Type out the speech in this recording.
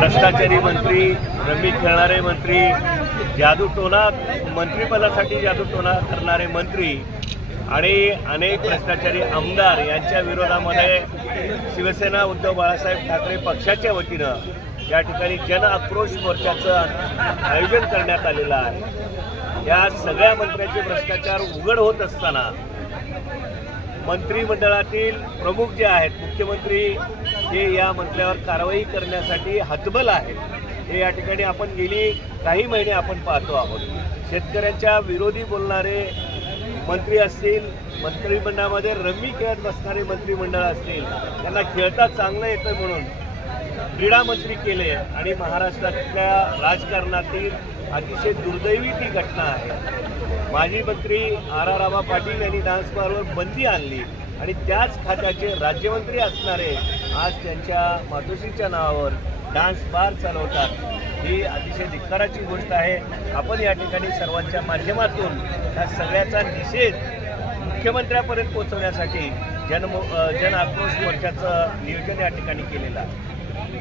भ्रष्टाचारी मंत्री रमी खेळणारे मंत्री जादूटोना मंत्रिपदासाठी जादूटोना करणारे मंत्री आणि अनेक भ्रष्टाचारी आमदार यांच्या विरोधामध्ये शिवसेना उद्धव बाळासाहेब ठाकरे पक्षाच्या वतीनं या ठिकाणी जन आक्रोश मोर्चाचं आयोजन करण्यात आलेलं आहे. या सगळ्या मंत्र्यांचे भ्रष्टाचार उघड होत असताना मंत्रिमंडळातील प्रमुख जे आहेत मुख्यमंत्री हे या म्हटल्यावर कारवाई करण्यासाठी हतबल आहेत हे या ठिकाणी आपण गेली काही महिने आपण पाहतो आहोत. शेतकऱ्यांच्या विरोधी बोलणारे मंत्री असतील मंत्रिमंडळामध्ये रमी खेळत बसणारे मंत्रिमंडळ असतील त्यांना खेळता चांगलं येतं म्हणून क्रीडा मंत्री केले आणि महाराष्ट्रातल्या राजकारणातील अतिशय दुर्दैवी ती घटना आहे. माजी मंत्री आर आर रामा पाटील यांनी डान्स बारवर बंदी आणली आणि त्याच खात्याचे राज्यमंत्री असणारे आज त्यांच्या मातोश्रीच्या नावावर डान्स बार चालवतात. ही अतिशय धिक्काराची गोष्ट आहे. आपण या ठिकाणी सर्वांच्या माध्यमातून या सगळ्याचा निषेध मुख्यमंत्र्यापर्यंत पोहोचवण्यासाठी जन जन आक्रोश मोर्चाचं नियोजन या ठिकाणी केलेलं आहे.